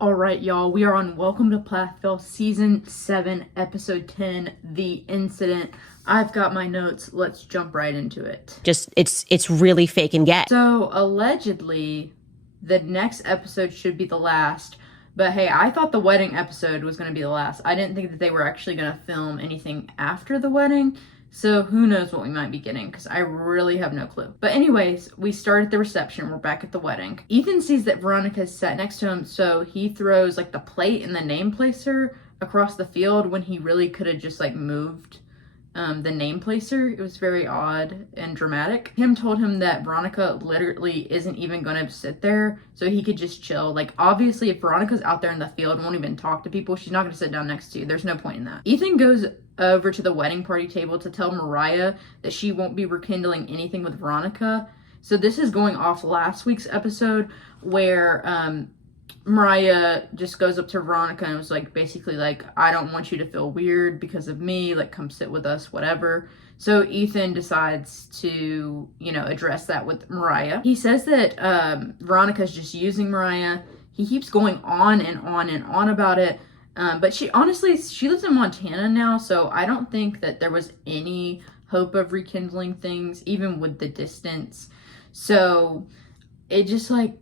All right, y'all, we are on Welcome to Plathville, Season 7, Episode 10, The Incident. I've got my notes. Let's jump right into it. It's really fake and get. So, allegedly, the next episode should be the last. But hey, I thought the wedding episode was going to be the last. I didn't think that they were actually going to film anything after the wedding. So who knows what we might be getting, because I really have no clue. But anyways, we start at the reception. We're back at the wedding. Ethan sees that Veronica's sat next to him, so he throws like the plate and the name placer across the field when he really could have just like moved the name placer. It was very odd and dramatic. Tim told him that Veronica literally isn't even going to sit there, so he could just chill. Like, obviously, if Veronica's out there in the field and won't even talk to people, she's not going to sit down next to you. There's no point in that. Ethan goes over to the wedding party table to tell Mariah that she won't be rekindling anything with Veronica. So this is going off last week's episode where Mariah just goes up to Veronica and was like, basically like, I don't want you to feel weird because of me, like, come sit with us, whatever. So Ethan decides to, address that with Mariah. He says that Veronica's just using Mariah. He keeps going on and on and on about it. But she lives in Montana now, so I don't think that there was any hope of rekindling things, even with the distance. So it just like,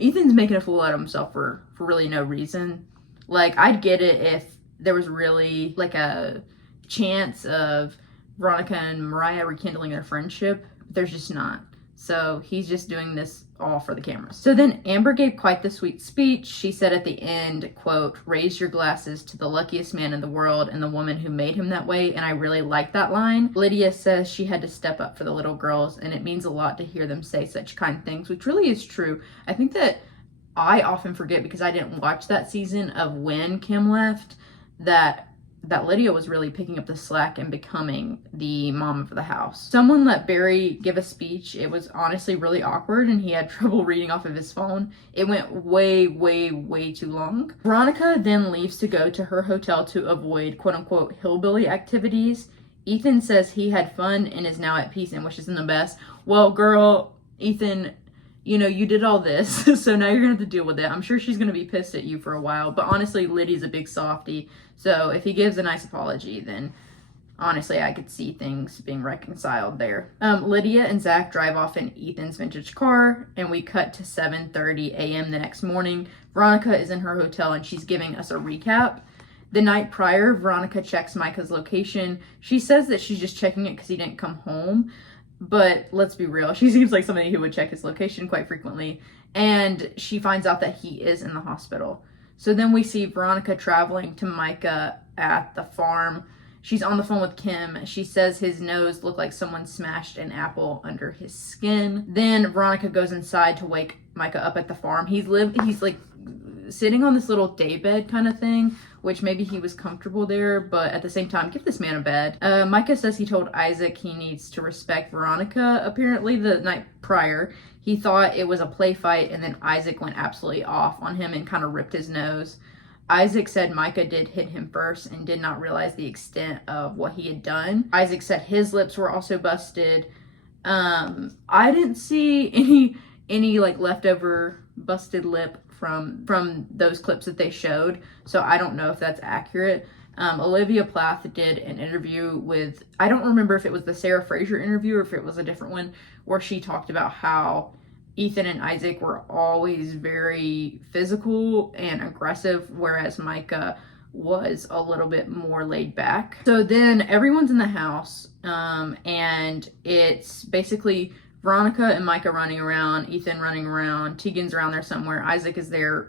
Ethan's making a fool out of himself for really no reason. Like, I'd get it if there was really like a chance of Veronica and Mariah rekindling their friendship. But there's just not. So he's just doing this all for the cameras. So then Amber gave quite the sweet speech. She said at the end, quote, "Raise your glasses to the luckiest man in the world and the woman who made him that way." And I really like that line. Lydia says she had to step up for the little girls, and it means a lot to hear them say such kind things, which really is true. I think that I often forget, because I didn't watch that season of when Kim left, that Lydia was really picking up the slack and becoming the mom of the house. Someone let Barry give a speech. It was honestly really awkward, and he had trouble reading off of his phone. It went way, way, way too long. Veronica then leaves to go to her hotel to avoid quote-unquote hillbilly activities. Ethan says he had fun and is now at peace and wishes him the best. Well, girl, Ethan, you did all this, so now you're gonna have to deal with it. I'm sure she's gonna be pissed at you for a while, but honestly, Lydia's a big softie, so if he gives a nice apology, then honestly, I could see things being reconciled there. Lydia and Zach drive off in Ethan's vintage car, and we cut to 7:30 a.m. the next morning. Veronica is in her hotel, and she's giving us a recap. The night prior, Veronica checks Micah's location. She says that she's just checking it because he didn't come home. But let's be real, she seems like somebody who would check his location quite frequently. And she finds out that he is in the hospital. So then we see Veronica traveling to Micah at the farm. She's on the phone with Kim. She says his nose looked like someone smashed an apple under his skin. Then Veronica goes inside to wake Micah up at the farm. He's like sitting on this little daybed kind of thing, which maybe he was comfortable there, but at the same time, give this man a bed. Micah says he told Isaac he needs to respect Veronica. Apparently the night prior, he thought it was a play fight, and then Isaac went absolutely off on him and kind of ripped his nose. Isaac said Micah did hit him first and did not realize the extent of what he had done. Isaac said his lips were also busted. I didn't see any like leftover busted lip from those clips that they showed, so I don't know if that's accurate. Olivia Plath did an interview with, I don't remember if it was the Sarah Fraser interview or if it was a different one, where she talked about how Ethan and Isaac were always very physical and aggressive, whereas Micah was a little bit more laid back. So then everyone's in the house, and it's basically Veronica and Micah running around, Ethan running around, Tegan's around there somewhere, Isaac is there,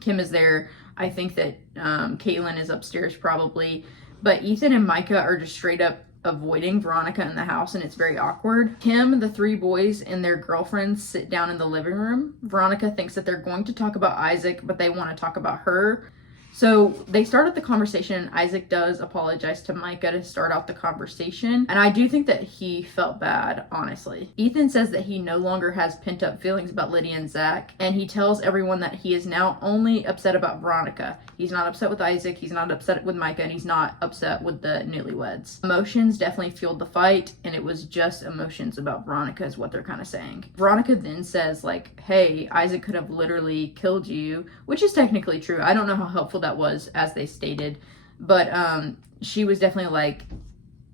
Kim is there. I think that Caitlin is upstairs probably. But Ethan and Micah are just straight up avoiding Veronica in the house, and it's very awkward. Kim, the three boys, and their girlfriends sit down in the living room. Veronica thinks that they're going to talk about Isaac, but they want to talk about her. So they started the conversation. Isaac does apologize to Micah to start out the conversation. And I do think that he felt bad, honestly. Ethan says that he no longer has pent up feelings about Lydia and Zach. And he tells everyone that he is now only upset about Veronica. He's not upset with Isaac. He's not upset with Micah. And he's not upset with the newlyweds. Emotions definitely fueled the fight. And it was just emotions about Veronica is what they're kind of saying. Veronica then says like, hey, Isaac could have literally killed you, which is technically true. I don't know how helpful that was, as they stated, but she was definitely like,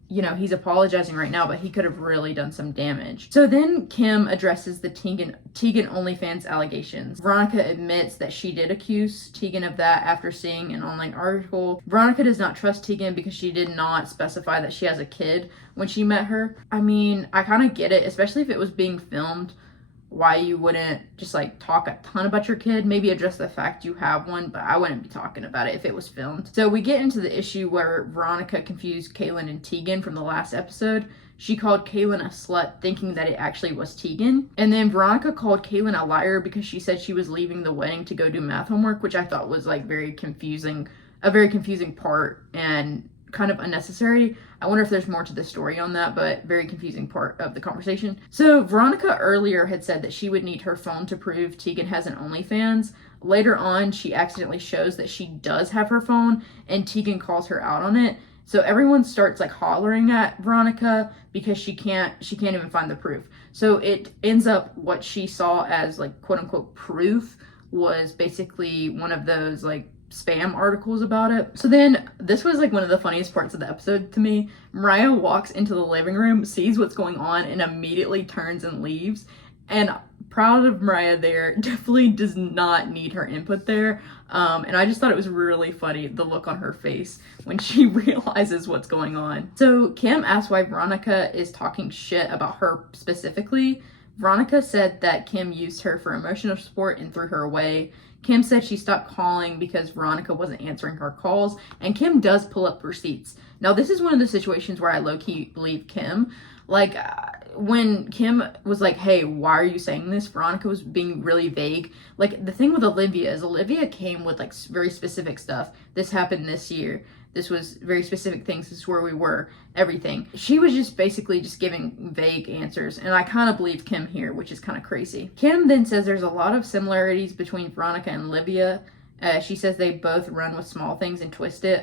you know, he's apologizing right now, but he could have really done some damage. So then Kim addresses the Tegan OnlyFans allegations. Veronica admits that she did accuse Tegan of that after seeing an online article. Veronica does not trust Tegan because she did not specify that she has a kid when she met her. I mean, I kind of get it, especially if it was being filmed, why you wouldn't just like talk a ton about your kid, maybe address the fact you have one, but I wouldn't be talking about it if it was filmed. So we get into the issue where Veronica confused Kaylin and Tegan from the last episode. She called Kaylin a slut thinking that it actually was Tegan. And then Veronica called Kaylin a liar because she said she was leaving the wedding to go do math homework, which I thought was like a very confusing part and kind of unnecessary. I wonder if there's more to the story on that, but very confusing part of the conversation. So Veronica earlier had said that she would need her phone to prove Tegan has an OnlyFans. Later on, she accidentally shows that she does have her phone, and Tegan calls her out on it. So everyone starts like hollering at Veronica because she can't even find the proof. So it ends up what she saw as like quote unquote proof was basically one of those like spam articles about it. So then this was like one of the funniest parts of the episode to me. Mariah walks into the living room, sees what's going on, and immediately turns and leaves. And proud of Mariah there, definitely does not need her input there. And I just thought it was really funny, the look on her face when she realizes what's going on. So Kim asked why Veronica is talking shit about her specifically. Veronica said that Kim used her for emotional support and threw her away. Kim said she stopped calling because Veronica wasn't answering her calls, and Kim does pull up receipts. Now, this is one of the situations where I low-key believe Kim. Like, when Kim was like, hey, why are you saying this? Veronica was being really vague. Like, the thing with Olivia is Olivia came with, like, very specific stuff. This happened this year. This was very specific things. This is where we were. Everything. She was just basically just giving vague answers. And I kind of believe Kim here, which is kind of crazy. Kim then says there's a lot of similarities between Veronica and Olivia. She says they both run with small things and twist it.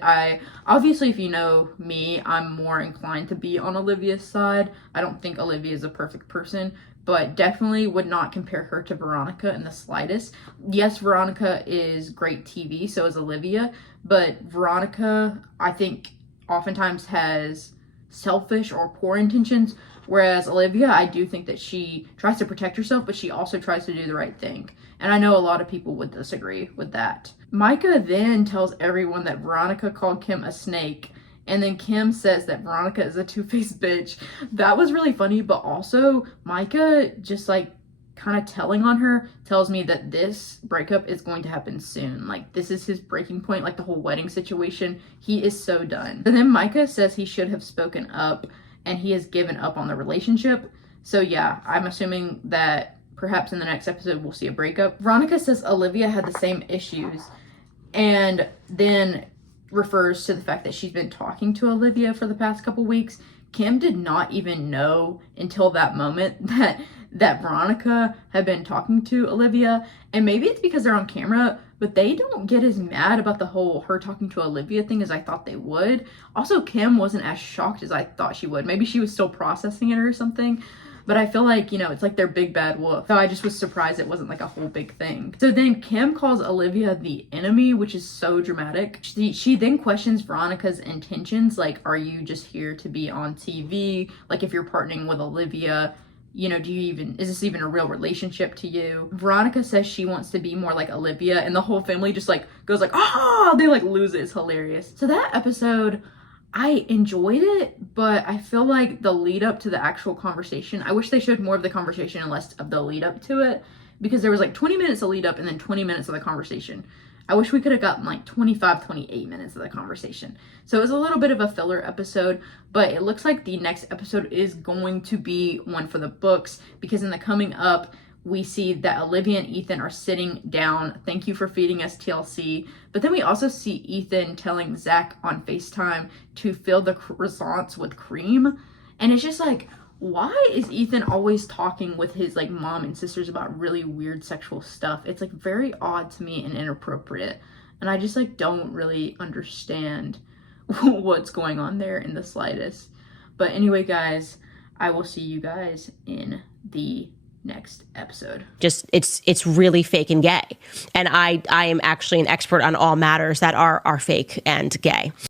Obviously, if you know me, I'm more inclined to be on Olivia's side. I don't think Olivia is a perfect person, but definitely would not compare her to Veronica in the slightest. Yes, Veronica is great TV, so is Olivia, but Veronica, I think, oftentimes has selfish or poor intentions, whereas Olivia, I do think that she tries to protect herself, but she also tries to do the right thing. And I know a lot of people would disagree with that. Micah then tells everyone that Veronica called Kim a snake, and then Kim says that Veronica is a two-faced bitch. That was really funny, but also Micah just like kind of telling on her tells me that this breakup is going to happen soon. Like, this is his breaking point, like the whole wedding situation. He is so done. And then Micah says he should have spoken up, and he has given up on the relationship. So yeah, I'm assuming that perhaps in the next episode we'll see a breakup. Veronica says Olivia had the same issues, and then refers to the fact that she's been talking to Olivia for the past couple weeks. Kim did not even know until that moment that Veronica had been talking to Olivia, and maybe it's because they're on camera, but they don't get as mad about the whole her talking to Olivia thing as I thought they would. Also, Kim wasn't as shocked as I thought she would. Maybe she was still processing it or something, but I feel like, you know, it's like their big bad wolf. So I just was surprised it wasn't like a whole big thing. So then Kim calls Olivia the enemy, which is so dramatic. She then questions Veronica's intentions. Like, are you just here to be on TV? Like, if you're partnering with Olivia, you know, is this even a real relationship to you? Veronica says she wants to be more like Olivia, and the whole family just like goes like, ah, they like lose it. It's hilarious. So that episode, I enjoyed it, but I feel like the lead up to the actual conversation, I wish they showed more of the conversation and less of the lead up to it, because there was like 20 minutes of lead up and then 20 minutes of the conversation. I wish we could have gotten like 25, 28 minutes of the conversation. So it was a little bit of a filler episode, but it looks like the next episode is going to be one for the books, because in the coming up, We see that Olivia and Ethan are sitting down. Thank you for feeding us, TLC. But then we also see Ethan telling Zach on FaceTime to fill the croissants with cream. And it's just like, why is Ethan always talking with his like mom and sisters about really weird sexual stuff? It's like very odd to me and inappropriate. And I just like don't really understand what's going on there in the slightest. But anyway, guys, I will see you guys in the next episode. Just it's really fake and gay. And I am actually an expert on all matters that are fake and gay.